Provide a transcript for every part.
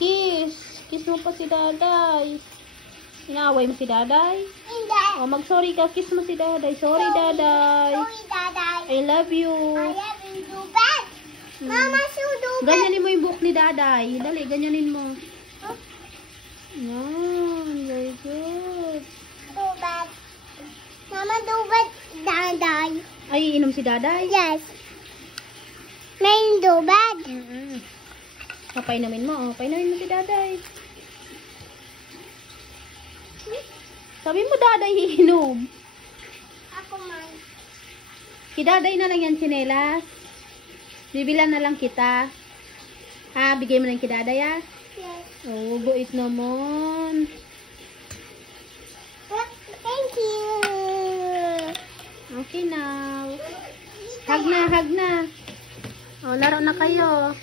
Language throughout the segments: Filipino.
Kiss. Kiss mo pa si Daday. Inaaway mo si Daday? Hindi. O, mag-sorry ka. Kiss mo si Daday. Sorry, Daday. Sorry, Daday. I love you. I love you, Dubad. Mama, so Dubad. Ganyanin mo yung buhok ni Daday. Dali, ganyanin mo. Oh, Yan. Very good. Dubad. Mama, Dubad. Daday. Ay, inom si Daday? Yes. May Dubad. Papainumin mo. Oh. Painumin mo si Daday. Sabi mo Daday hiinom. Ako man. Si Daday na lang yan, tsinelas. Bibilan na lang kita. Ha, bigay mo lang kay Daday, ha? Yes. Oh, buit naman. Thank you. Okay now. Hug na, hug na. Oh, laro na kayo.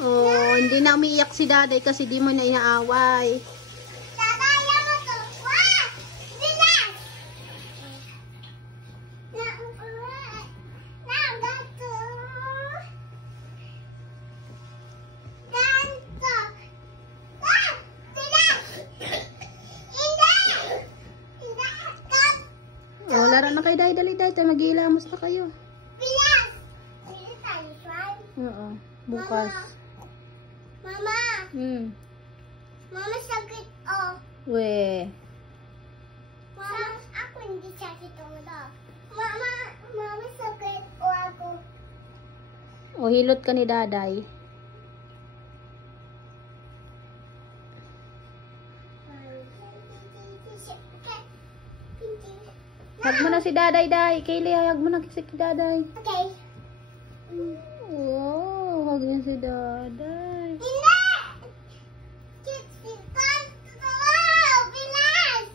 Oh, hindi na umiiyak si Daday kasi di mo na iaaway. Daday, ano to? Wah! Bilas! Ganto. Ganto. Ah! Bilas! Hindi! Hindi! Oh, laro na kayo, Daday. Dali, Daday. Mag-iilamos na kayo. Bilas! Bilas tayo, Swan. Oo, bukas. Mama! Mama, sakit oh. We. Mama, ako hindi sakit ulo. Mama, sakit o ako. O, hilot ka ni Daday. Hug mo na si Daday, Day. Kaylee, hug mo na si Daday. Okay. Wow, hug niya si Daday. Hindi! Bilas!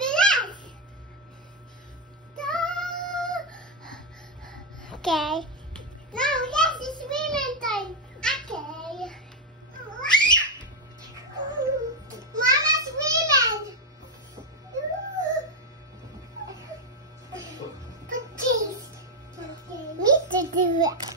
Bilas! Okay. Now, yes, it's swimming time. Okay. Mama, swimming! Put cheese. Me to do it.